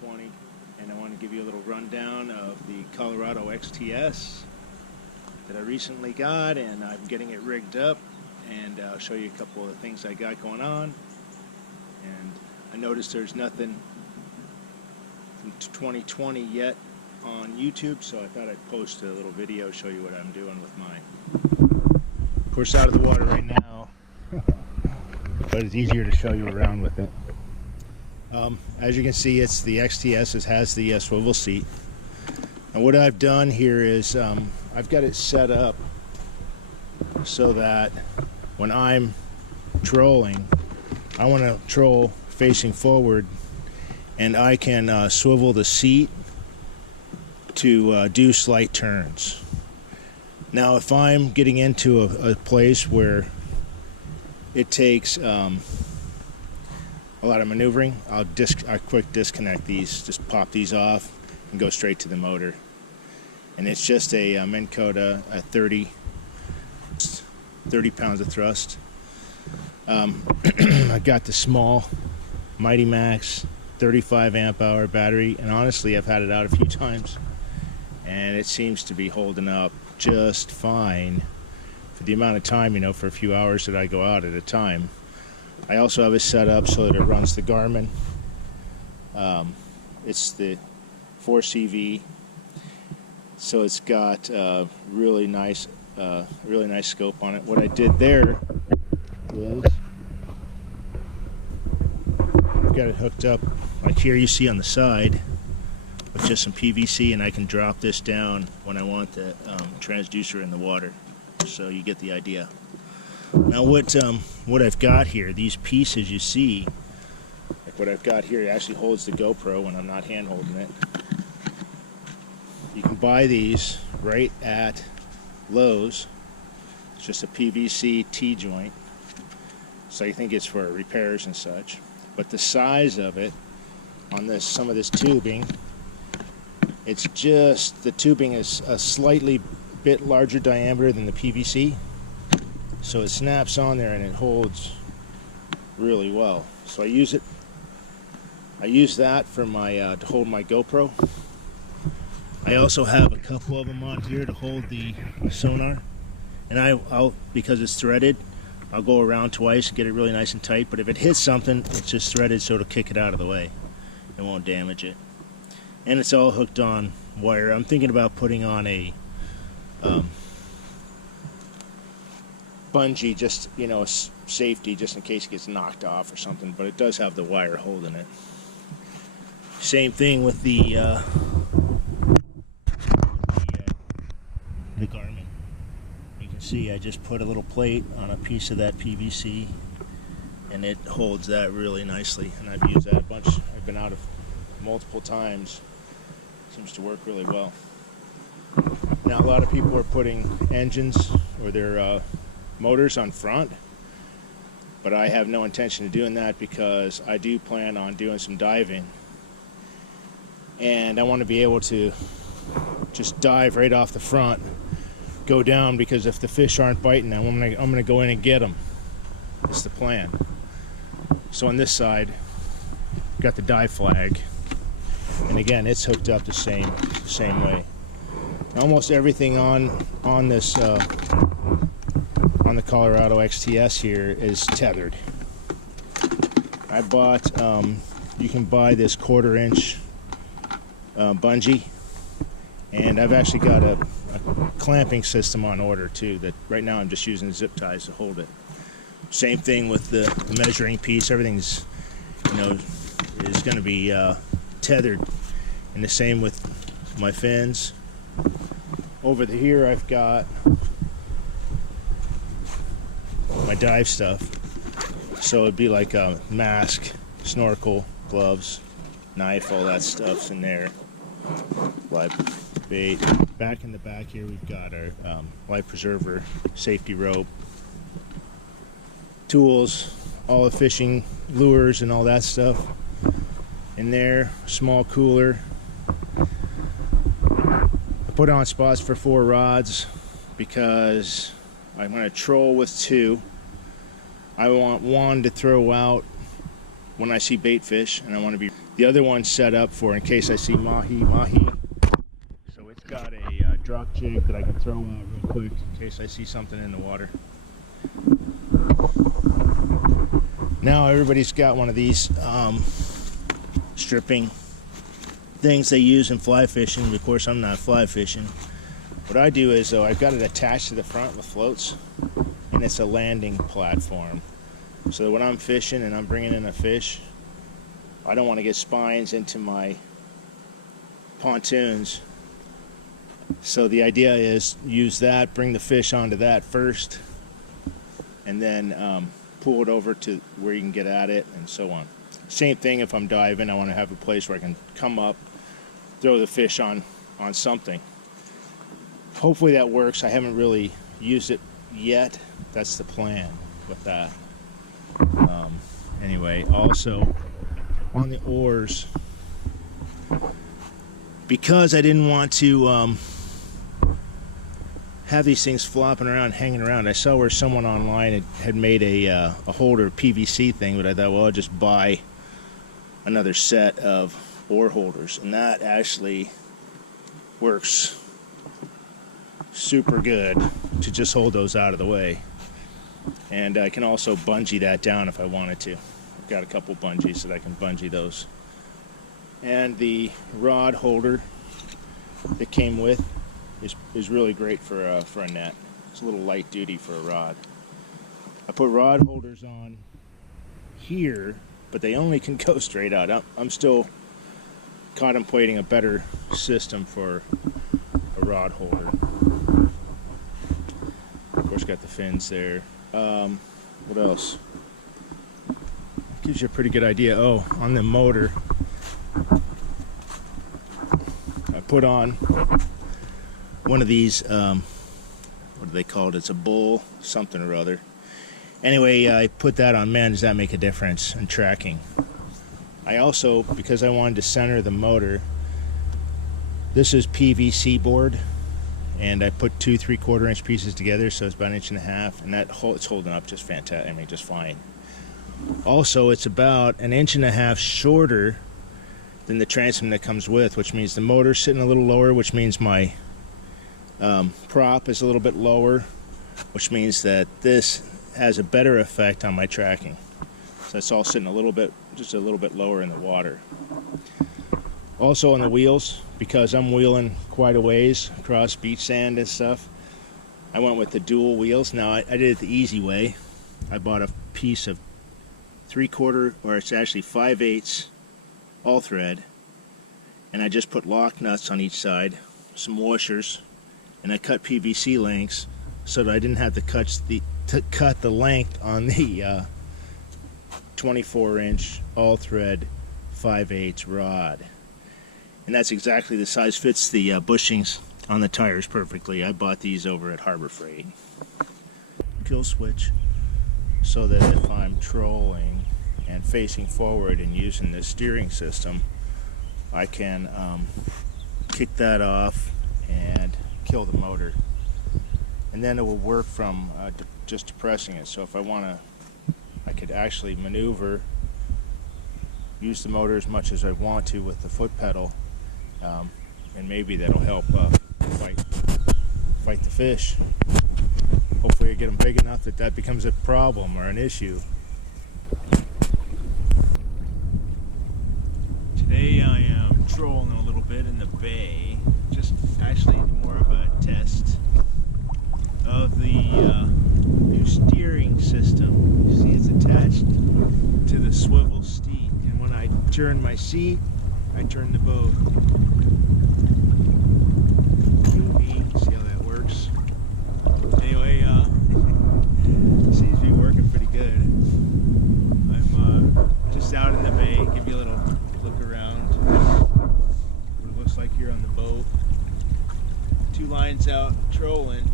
2020, and I want to give you a little rundown of the Colorado XTS that I recently got, and I'm getting it rigged up, and I'll show you a couple of things I got going on. And I noticed there's nothing from 2020 yet on YouTube, so I thought I'd post a little video, show you what I'm doing with mine. Of course, out of the water right now, but it's easier to show you around with it. As you can see, it's the XTS. It has the swivel seat. And what I've done here is I've got it set up so that when I'm trolling, I want to troll facing forward, and I can swivel the seat to do slight turns. Now, if I'm getting into a place where it takes a lot of maneuvering, I'll quick disconnect these, just pop these off and go straight to the motor. And it's just a Minn Kota at 30 pounds of thrust. I got the small Mighty Max 35 amp hour battery, and honestly I've had it out a few times and it seems to be holding up just fine for the amount of time, you know, for a few hours that I go out at a time. I also have it set up so that it runs the Garmin. It's the 4CV, so it's got really nice scope on it. What I did there is I've got it hooked up like here you see on the side with just some PVC, and I can drop this down when I want the transducer in the water. So you get the idea. Now what I've got here, these pieces you see, like what I've got here, it actually holds the GoPro when I'm not hand holding it. You can buy these right at Lowe's. It's just a PVC T-joint, so I think it's for repairs and such. But the size of it on some of this tubing, it's just, the tubing is a slightly bit larger diameter than the PVC, so it snaps on there and it holds really well. So I use that for my to hold my GoPro. I also have a couple of them on here to hold the sonar, and I'll because it's threaded, I'll go around twice and get it really nice and tight, but if it hits something, it's just threaded so it'll kick it out of the way. It won't damage it. And it's all hooked on wire. I'm thinking about putting on a bungee, just, you know, safety, just in case it gets knocked off or something, but it does have the wire holding it. Same thing with the Garmin. You can see I just put a little plate on a piece of that PVC, and it holds that really nicely, and I've used that a bunch. I've been out of multiple times. Seems to work really well. Now, a lot of people are putting engines or their motors on front, but I have no intention of doing that because I do plan on doing some diving, and I want to be able to just dive right off the front, go down, because if the fish aren't biting, I'm gonna go in and get them. That's the plan. So on this side, got the dive flag, and again, it's hooked up the same way. Almost everything on this on the Colorado XTS here is tethered. I bought you can buy this 1/4 inch bungee, and I've actually got a clamping system on order too, that right now I'm just using zip ties to hold it. Same thing with the measuring piece. Everything's, you know, is going to be tethered, and the same with my fins. Over here I've got my dive stuff, so it'd be like a mask, snorkel, gloves, knife, all that stuff's in there. Live bait. Back in the back here we've got our life preserver, safety rope, tools, all the fishing lures and all that stuff in there. Small cooler. I put on spots for 4 rods because I'm going to troll with 2. I want one to throw out when I see bait fish, and I want to be. The other one's set up for in case I see mahi. So it's got a drop jig that I can throw out real quick in case I see something in the water. Now everybody's got one of these stripping things they use in fly fishing. Of course, I'm not fly fishing. What I do is, though, I've got it attached to the front with floats, and it's a landing platform. So when I'm fishing and I'm bringing in a fish, I don't want to get spines into my pontoons. So the idea is use that, bring the fish onto that first, and then pull it over to where you can get at it, and so on. Same thing if I'm diving. I want to have a place where I can come up, throw the fish on something. Hopefully that works. I haven't really used it yet. That's the plan with that. Anyway, also on the oars, because I didn't want to have these things flopping around, hanging around. I saw where someone online had made a holder, PVC thing, but I thought, well, I'll just buy another set of oar holders, and that actually works super good to just hold those out of the way. And I can also bungee that down if I wanted to. I've got a couple bungees that I can bungee those. And the rod holder that came with is really great for a net. It's a little light duty for a rod. I put rod holders on here, but they only can go straight out. I'm still contemplating a better system for a rod holder. Of course, got the fins there. What else? Gives you a pretty good idea. Oh, on the motor, I put on one of these, what do they call it? It's a bull, something or other. Anyway, I put that on. Man, does that make a difference in tracking. I also, because I wanted to center the motor, this is PVC board, and I put 2 3/4 inch pieces together, so it's about 1.5 inches, and it's holding up just fantastic. I mean, just fine. Also, it's about 1.5 inches shorter than the transom that comes with, which means the motor's sitting a little lower, which means my prop is a little bit lower, which means that this has a better effect on my tracking. So it's all sitting just a little bit lower in the water. Also on the wheels, because I'm wheeling quite a ways across beach sand and stuff, I went with the dual wheels. Now I did it the easy way. I bought a piece of 3/4, or it's actually 5/8 all thread, and I just put lock nuts on each side, some washers, and I cut PVC lengths so that I didn't have to cut the length on the 24-inch all thread 5/8 rod. And that's exactly the size, fits the bushings on the tires perfectly. I bought these over at Harbor Freight. Kill switch, so that if I'm trolling and facing forward and using the steering system, I can kick that off and kill the motor. And then it will work from just depressing it. So if I want to, I could actually maneuver, use the motor as much as I want to with the foot pedal, and maybe that'll help fight the fish. Hopefully I get them big enough that becomes a problem or an issue. Today I am trolling a little bit in the bay, just actually more of a test of the new steering system. You see it's attached to the swivel seat, and when I turn my seat, I turn the boat. See how that works? Anyway, seems to be working pretty good. I'm just out in the bay, give you a little look around what it looks like here on the boat. 2 lines out trolling.